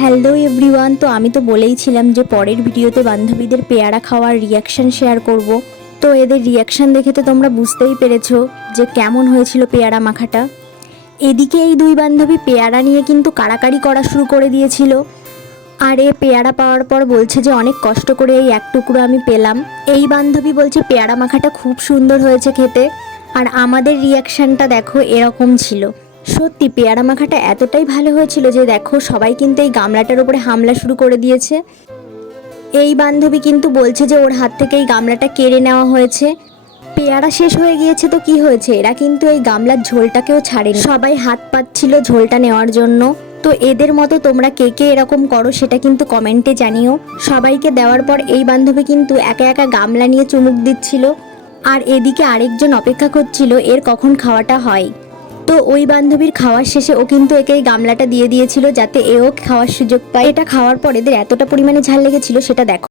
Hello everyone, তো আমি তো বলেইছিলাম যে পরের ভিডিওতে বান্ধবীদের পেয়ারা খাওয়ার রিয়াকশান শেয়ার করব। তো এদের রিয়াকশান দেখে তো তোমরা বুঝতেই পেরেছো যে কেমন হয়েছিল পেয়ারা মাখাটা। এদিকে এই দুই বান্ধবী পেয়ারা নিয়ে কিন্তু কাড়াকাড়ি করা শুরু করে দিয়েছিল। আর এ পেয়ারা পাওয়ার পর বলছে যে অনেক কষ্ট করে এই এক টুকরো আমি পেলাম। এই বান্ধবী বলছে পেয়ারা মাখাটা খুব সুন্দর হয়েছে খেতে। আর আমাদের রিয়াকশানটা দেখো এরকম ছিল। সত্যি পেয়ারা মাখাটা এতটাই ভালো হয়েছিল যে দেখো সবাই কিন্তু এই গামলাটার উপরে হামলা শুরু করে দিয়েছে। এই বান্ধবী কিন্তু বলছে যে ওর হাত থেকে এই গামলাটা কেড়ে নেওয়া হয়েছে। পেয়ারা শেষ হয়ে গিয়েছে তো কি হয়েছে, এরা কিন্তু এই গামলার ঝোলটাকেও ছাড়েনি, সবাই হাত পাচ্ছিল ঝোলটা নেওয়ার জন্য। তো এদের মতো তোমরা কে কে এরকম করো সেটা কিন্তু কমেন্টে জানিও। সবাইকে দেওয়ার পর এই বান্ধবী কিন্তু একা একা গামলা নিয়ে চুমুক দিচ্ছিল। আর এদিকে আরেকজন অপেক্ষা করছিল এর কখন খাওয়াটা হয়। তো ওই বান্ধবীর খাওয়ার শেষে ও কিন্তু একে এই গামলাটা দিয়ে দিয়েছিল যাতে এও খাওয়ার সুযোগ পায়। এটা খাওয়ার পর এদের এতটা পরিমাণে ঝাল লেগেছিল সেটা দেখো।